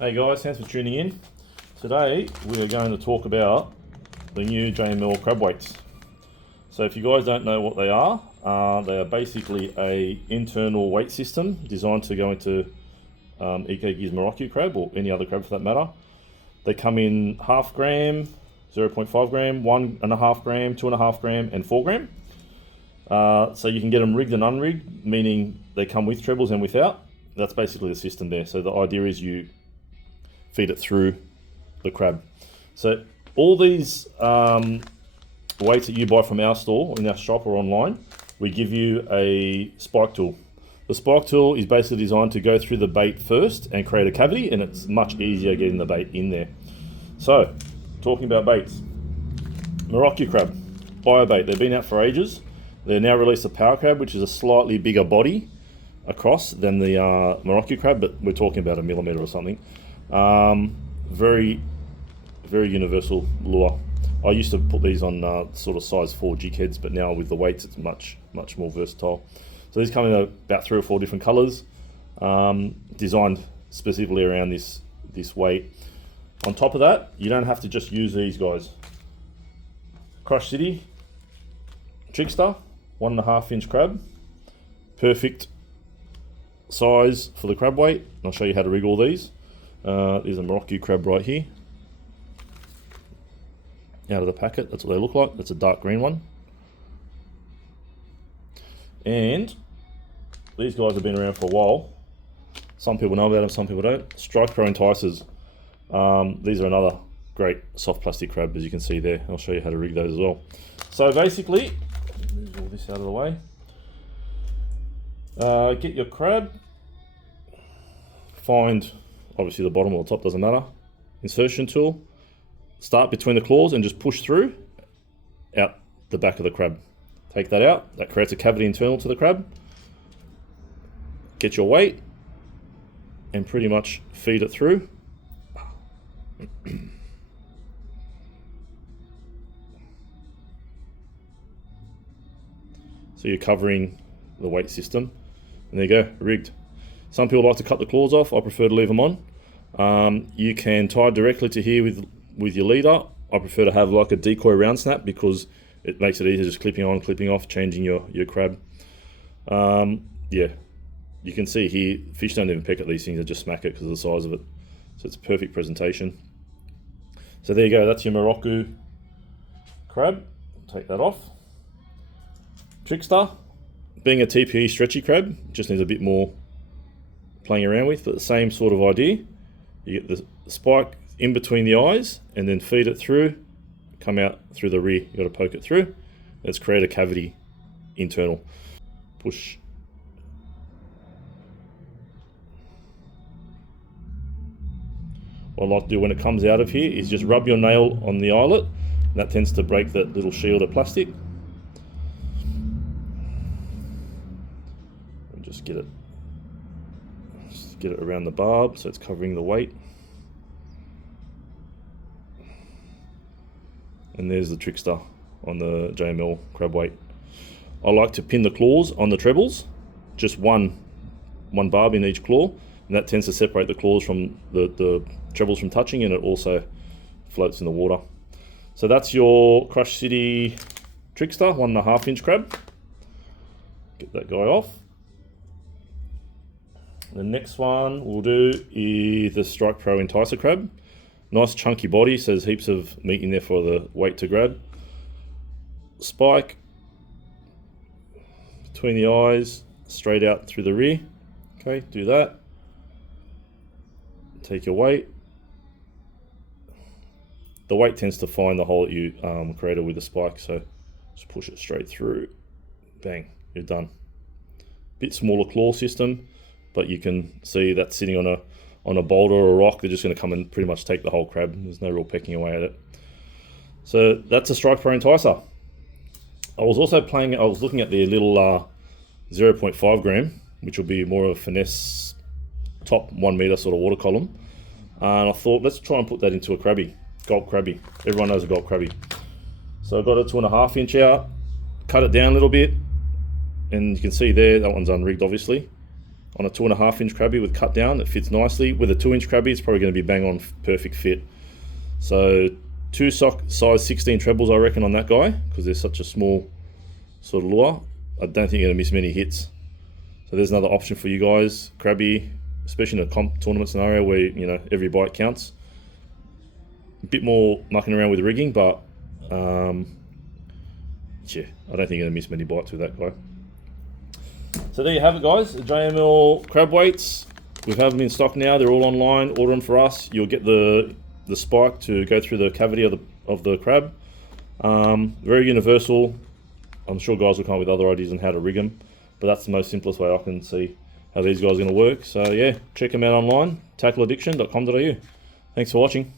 Hey guys, thanks for tuning in. Today we are going to talk about the new JML Crab Weights. So if you guys don't know what they are basically a internal weight system designed to go into Ikegi's Marukyu crab, or any other crab for that matter. They come in 0.5 gram, 0.5 gram, 1.5 gram, 2.5 gram, and 4 gram. So you can get them rigged and unrigged, meaning they come with trebles and without. That's basically the system there. So the idea is you feed it through the crab. So all these weights that you buy from our store, in our shop or online, we give you a spike tool. The spike tool is basically designed to go through the bait first and create a cavity, and it's much easier getting the bait in there. So, talking about baits, Marukyu crab, bio bait. They've been out for ages. They've now released a power crab, which is a slightly bigger body across than the Marukyu crab, but we're talking about a millimeter or something. Very, very universal lure. I used to put these on sort of size 4 jig heads, but now with the weights, it's much more versatile. So these come in about 3 or 4 different colors, designed specifically around this weight. On top of that, you don't have to just use these guys. Crush City, Trickster, 1.5 inch crab, perfect size for the crab weight. I'll show you how to rig all these. There's a Marukyu crab right here. Out of the packet, that's what they look like. That's a dark green one. And these guys have been around for a while. Some people know about them, some people don't. Strike Pro enticers. These are another great soft plastic crab, as you can see there. I'll show you how to rig those as well. So basically, move all this out of the way. Get your crab. Find, obviously the bottom or the top, doesn't matter. Insertion tool. Start between the claws and just push through out the back of the crab. Take that out. That creates a cavity internal to the crab. Get your weight and pretty much feed it through. So you're covering the weight system. And there you go, rigged. Some people like to cut the claws off. I prefer to leave them on. You can tie directly to here with your leader. I prefer to have like a decoy round snap because it makes it easier just clipping on, clipping off, changing your crab. Yeah, you can see here, fish don't even peck at these things, they just smack it because of the size of it. So it's a perfect presentation. So there you go, that's your Marukyu crab. Take that off. Trickster, being a TPE stretchy crab, just needs a bit more playing around with, but the same sort of idea. You get the spike in between the eyes and then feed it through, come out through the rear. You got to poke it through. Let's create a cavity internal. Push. What I like to do when it comes out of here is just rub your nail on the eyelet. That tends to break that little shield of plastic. And just get it around the barb so it's covering the weight. And there's the Trickster on the JML Crab Weight. I like to pin the claws on the trebles, just one barb in each claw, and that tends to separate the claws from the trebles from touching, and it also floats in the water. So that's your Crush City Trickster, 1.5 inch crab. Get that guy off. The next one we'll do is the Strike Pro Enticer crab. Nice chunky body, so there's heaps of meat in there for the weight to grab. Spike between the eyes, straight out through the rear. Okay, do that. Take your weight. The weight tends to find the hole that you created with the spike, so just push it straight through. Bang, you're done. Bit smaller claw system, but you can see that's sitting on a boulder or a rock. They're just going to come and pretty much take the whole crab. There's no real pecking away at it. So that's a Strike Pro Enticer. I was looking at the little 0.5 gram, which will be more of a Finesse top 1 meter sort of water column. And I thought, let's try and put that into a crabby, gulp crabby. Everyone knows a gulp crabby. So I got a 2.5 inch out, cut it down a little bit, and you can see there, that one's unrigged obviously. on a 2.5 inch crabby with cut down that fits nicely. With a 2 inch crabby, it's probably going to be bang on perfect fit. So 2 size 16 trebles I reckon on that guy, because there's such a small sort of lure. I don't think you're going to miss many hits. So there's another option for you guys. Crabby, especially in a comp tournament scenario where, you know, every bite counts. A bit more mucking around with rigging, but yeah, I don't think you're going to miss many bites with that guy. So there you have it, guys. The JML crab weights. We have them in stock now. They're all online. Order them for us. You'll get the spike to go through the cavity of the crab. Very universal. I'm sure guys will come up with other ideas on how to rig them, but that's the most simplest way I can see how these guys are going to work. So yeah, check them out online, tackleaddiction.com.au. Thanks for watching.